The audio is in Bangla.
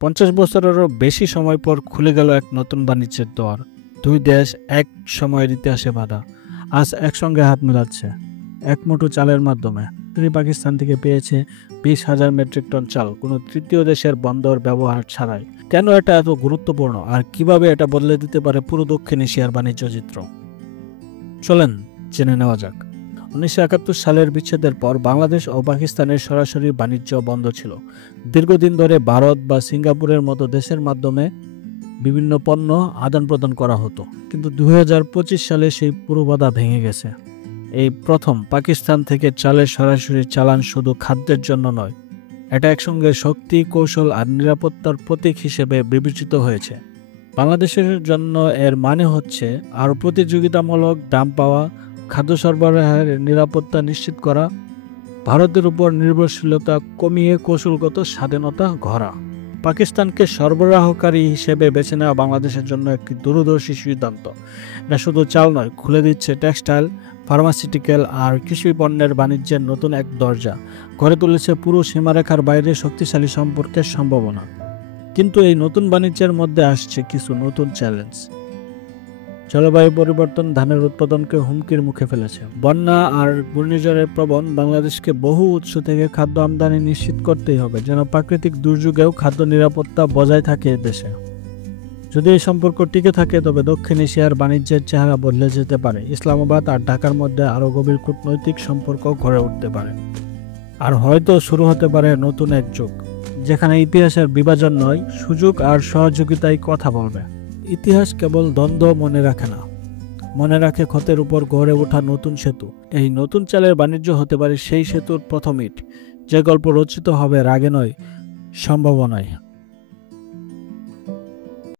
50 বছরেরও বেশি সময় পর খুলে গেল এক নতুন বাণিজ্যের দ্বার। দুই দেশ এক সময়ের ইতিহাসে বাঁধা আজ একসঙ্গে হাত মেলাচ্ছে এক মুঠো চালের মাধ্যমে। পাকিস্তান থেকে পেয়েছে 20,000 মেট্রিক টন চাল কোনো তৃতীয় দেশের বন্দর ব্যবহার ছাড়াই। কেন এটা এত গুরুত্বপূর্ণ আর কিভাবে এটা বদলে দিতে পারে পুরো দক্ষিণ এশিয়ার বাণিজ্য চিত্র, চলেন জেনে নেওয়া যাক। 1971 সালের বিচ্ছেদের পর বাংলাদেশ ও পাকিস্তানের সরাসরি বাণিজ্য বন্ধ ছিল। দীর্ঘদিন ধরে ভারত বা সিঙ্গাপুরের মতো দেশের মাধ্যমে বিভিন্ন পণ্য আদান প্রদান করা হতো, কিন্তু 2025 সালে সেই পুরো বাধা ভেঙে গেছে। এই প্রথম পাকিস্তান থেকে চালের সরাসরি চালান শুধু খাদ্যের জন্য নয়, এটা একসঙ্গে শক্তি, কৌশল আর নিরাপত্তার প্রতীক হিসেবে বিবেচিত হয়েছে। বাংলাদেশের জন্য এর মানে হচ্ছে আরও প্রতিযোগিতামূলক দাম পাওয়া, খাদ্য সরবরাহের নিরাপত্তা নিশ্চিত করা, ভারতের উপর নির্ভরশীলতা কমিয়ে কৌশলগত স্বাধীনতা গড়া। পাকিস্তানকে সরবরাহকারী হিসেবে বেছে নেওয়া বাংলাদেশের জন্য একটি দূরদর্শী সিদ্ধান্ত। এটা শুধু চাল নয়, খুলে দিচ্ছে টেক্সটাইল, ফার্মাসিউটিক্যাল আর কৃষি পণ্যের বাণিজ্যের নতুন এক দরজা, গড়ে তুলেছে পুরো সীমারেখার বাইরে শক্তিশালী সম্পর্কের সম্ভাবনা। কিন্তু এই নতুন বাণিজ্যের মধ্যে আসছে কিছু নতুন চ্যালেঞ্জ। জলবায়ু পরিবর্তন ধানের উৎপাদনকে হুমকির মুখে ফেলেছে। বন্যা আর ঘূর্ণিঝড়ের প্রবণ বাংলাদেশকে বহু উৎস থেকে খাদ্য আমদানি নিশ্চিত করতেই হবে, যেন প্রাকৃতিক দুর্যোগেও খাদ্য নিরাপত্তা বজায় থাকে দেশে। যদি এই সম্পর্ক টিকে থাকে তবে দক্ষিণ এশিয়ার বাণিজ্যের চেহারা বদলে যেতে পারে। ইসলামাবাদ আর ঢাকার মধ্যে আরও গভীর কূটনৈতিক সম্পর্ক গড়ে উঠতে পারে। আর হয়তো শুরু হতে পারে নতুন এক যুগ, যেখানে ইতিহাসের বিভাজন নয়, সুযোগ আর সহযোগিতায় কথা বলবে। ইতিহাস কেবল দ্বন্দ্ব মনে রাখে না, মনে রাখে ক্ষতের উপর গড়ে ওঠা নতুন সেতু। এই নতুন চালের বাণিজ্য হতে পারে সেই সেতুর প্রথম ইট, যে গল্প রচিত হবে রাগে নয়, সম্ভাবনায়।